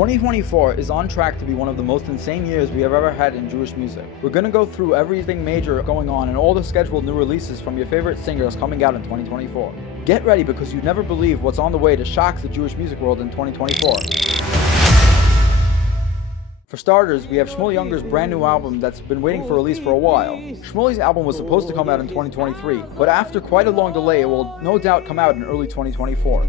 2024 is on track to be one of the most insane years we have ever had in Jewish music. We're going to go through everything major going on and all the scheduled new releases from your favorite singers coming out in 2024. Get ready because you'd never believe what's on the way to shock the Jewish music world in 2024. For starters, we have Shmueli Ungar's brand new album that's been waiting for release for a while. Shmueli's album was supposed to come out in 2023, but after quite a long delay, it will no doubt come out in early 2024.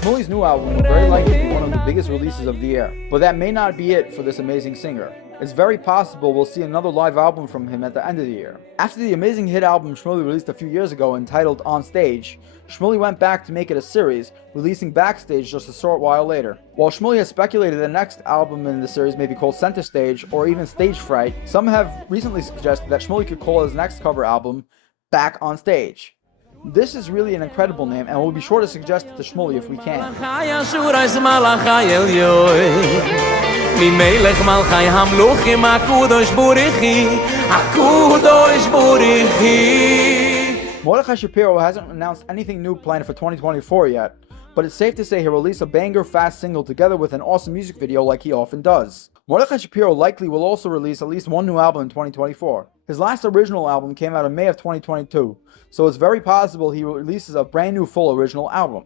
Shmueli's new album will very likely be one of the biggest releases of the year, but that may not be it for this amazing singer. It's very possible we'll see another live album from him at the end of the year. After the amazing hit album Shmueli released a few years ago entitled On Stage, Shmueli went back to make it a series, releasing Backstage just a short while later. While Shmueli has speculated the next album in the series may be called Center Stage or even Stage Fright, some have recently suggested that Shmueli could call his next cover album Back on Stage. This is really an incredible name, and we'll be sure to suggest it to Shmueli if we can. Mordechai Shapiro hasn't announced anything new planned for 2024 yet, but it's safe to say he'll release a banger fast single together with an awesome music video like he often does. Mordechai Shapiro likely will also release at least one new album in 2024. His last original album came out in May of 2022, so it's very possible he releases a brand new full original album.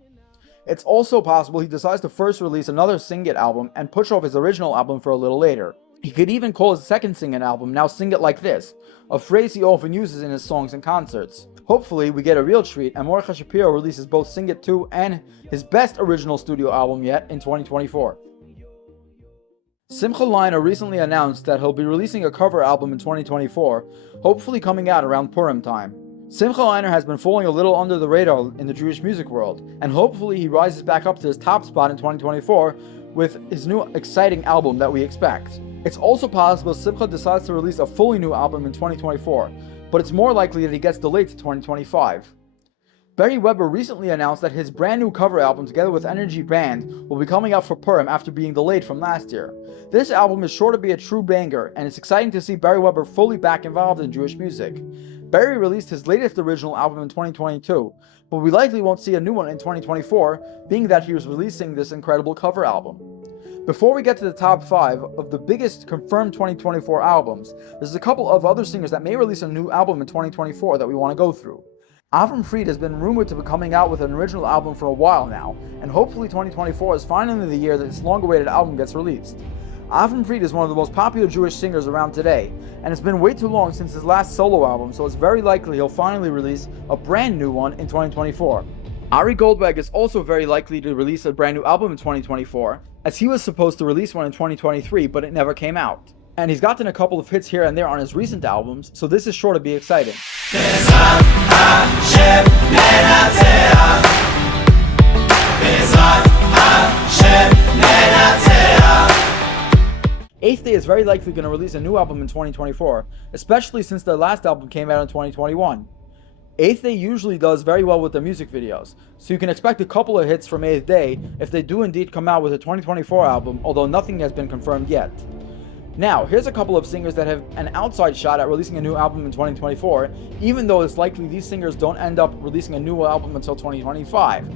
It's also possible he decides to first release another Sing It album and push off his original album for a little later. He could even call his second Sing It album Now Sing It Like This, a phrase he often uses in his songs and concerts. Hopefully we get a real treat and Mordechai Shapiro releases both Sing It 2 and his best original studio album yet in 2024. Simcha Leiner recently announced that he'll be releasing a cover album in 2024, hopefully coming out around Purim time. Simcha Leiner has been falling a little under the radar in the Jewish music world, and hopefully he rises back up to his top spot in 2024 with his new exciting album that we expect. It's also possible Simcha decides to release a fully new album in 2024, but it's more likely that he gets delayed to 2025. Barry Weber recently announced that his brand new cover album together with Energy Band will be coming out for Purim after being delayed from last year. This album is sure to be a true banger, and it's exciting to see Barry Weber fully back involved in Jewish music. Barry released his latest original album in 2022, but we likely won't see a new one in 2024, being that he was releasing this incredible cover album. Before we get to the top 5 of the biggest confirmed 2024 albums, there's a couple of other singers that may release a new album in 2024 that we want to go through. Avraham Fried has been rumored to be coming out with an original album for a while now, and hopefully 2024 is finally the year that this long-awaited album gets released. Avraham Fried is one of the most popular Jewish singers around today, and it's been way too long since his last solo album, so it's very likely he'll finally release a brand new one in 2024. Ari Goldwag is also very likely to release a brand new album in 2024, as he was supposed to release one in 2023, but it never came out. And he's gotten a couple of hits here and there on his recent albums, so this is sure to be exciting. Eighth Day is very likely going to release a new album in 2024, especially since their last album came out in 2021. Eighth Day usually does very well with their music videos, so you can expect a couple of hits from Eighth Day if they do indeed come out with a 2024 album, although nothing has been confirmed yet. Now, here's a couple of singers that have an outside shot at releasing a new album in 2024, even though it's likely these singers don't end up releasing a new album until 2025.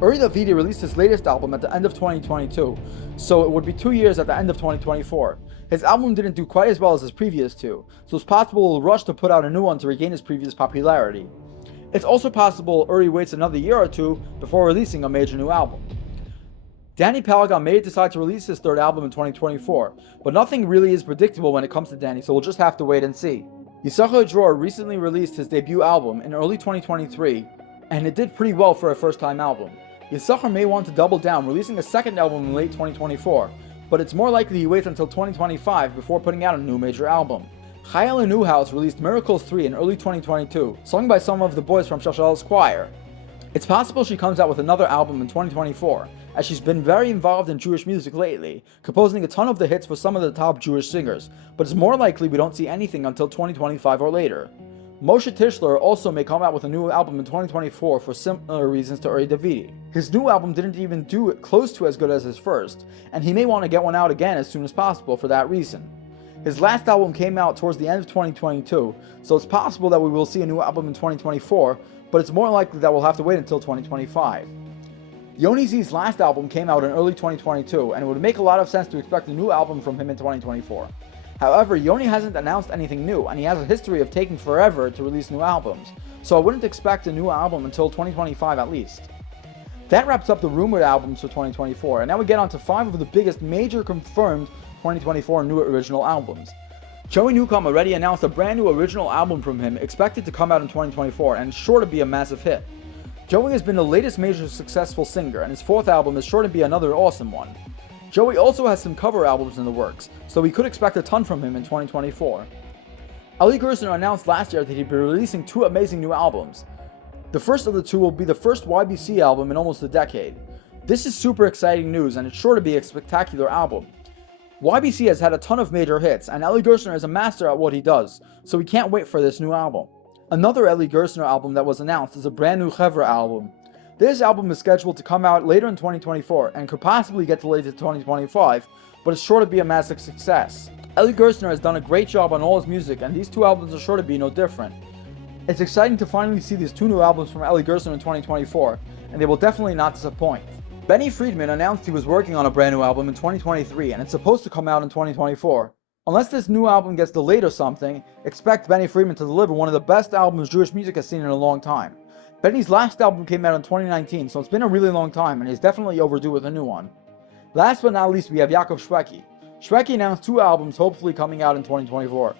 Uri Davidi released his latest album at the end of 2022, so it would be 2 years at the end of 2024. His album didn't do quite as well as his previous two, so it's possible he'll rush to put out a new one to regain his previous popularity. It's also possible Uri waits another year or two before releasing a major new album. Danny Palagon may decide to release his third album in 2024, but nothing really is predictable when it comes to Danny, so we'll just have to wait and see. Yisachar Dror recently released his debut album in early 2023, and it did pretty well for a first-time album. Yisachar may want to double down, releasing a second album in late 2024, but it's more likely he waits until 2025 before putting out a new major album. Chayela Newhouse released Miracles 3 in early 2022, sung by some of the boys from Shashal's choir. It's possible she comes out with another album in 2024, as she's been very involved in Jewish music lately, composing a ton of the hits for some of the top Jewish singers, but it's more likely we don't see anything until 2025 or later. Moshe Tischler also may come out with a new album in 2024 for similar reasons to Uri Davidi. His new album didn't even do close to as good as his first, and he may want to get one out again as soon as possible for that reason. His last album came out towards the end of 2022, so it's possible that we will see a new album in 2024, but it's more likely that we'll have to wait until 2025. Yoni Z's last album came out in early 2022, and it would make a lot of sense to expect a new album from him in 2024. However, Yoni hasn't announced anything new, and he has a history of taking forever to release new albums, so I wouldn't expect a new album until 2025 at least. That wraps up the rumored albums for 2024, and now we get on to 5 of the biggest major confirmed 2024 new original albums. Joey Newcomb already announced a brand new original album from him expected to come out in 2024 and is sure to be a massive hit. Joey has been the latest major successful singer, and his 4th album is sure to be another awesome one. Joey also has some cover albums in the works, so we could expect a ton from him in 2024. Eli Gerstner announced last year that he'd be releasing 2 amazing new albums. The first of the 2 will be the first YBC album in almost a decade. This is super exciting news, and it's sure to be a spectacular album. YBC has had a ton of major hits, and Eli Gerstner is a master at what he does, so we can't wait for this new album. Another Eli Gerstner album that was announced is a brand new Chevra album. This album is scheduled to come out later in 2024 and could possibly get delayed to 2025, but it's sure to be a massive success. Eli Gerstner has done a great job on all his music, and these 2 albums are sure to be no different. It's exciting to finally see these 2 new albums from Eli Gerstner in 2024, and they will definitely not disappoint. Benny Friedman announced he was working on a brand new album in 2023, and it's supposed to come out in 2024. Unless this new album gets delayed or something, expect Benny Friedman to deliver one of the best albums Jewish music has seen in a long time. Benny's last album came out in 2019, so it's been a really long time, and he's definitely overdue with a new one. Last but not least, we have Yaakov Shwekey. Shwekey announced 2 albums hopefully coming out in 2024.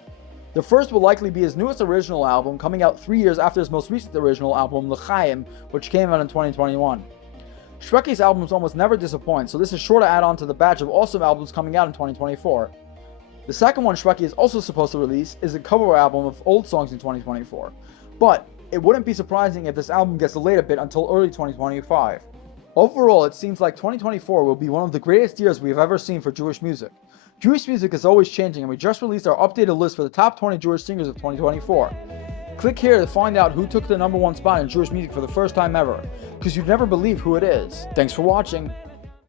The first will likely be his newest original album, coming out 3 years after his most recent original album, L'Chaim, which came out in 2021. Shwekey's albums almost never disappoint, so this is sure to add on to the batch of awesome albums coming out in 2024. The second one Shwekey is also supposed to release is a cover album of old songs in 2024, but it wouldn't be surprising if this album gets delayed a bit until early 2025. Overall, it seems like 2024 will be one of the greatest years we have ever seen for Jewish music. Jewish music is always changing, and we just released our updated list for the top 20 Jewish singers of 2024. Click here to find out who took the #1 spot in Jewish music for the first time ever, because you'd never believe who it is. Thanks for watching.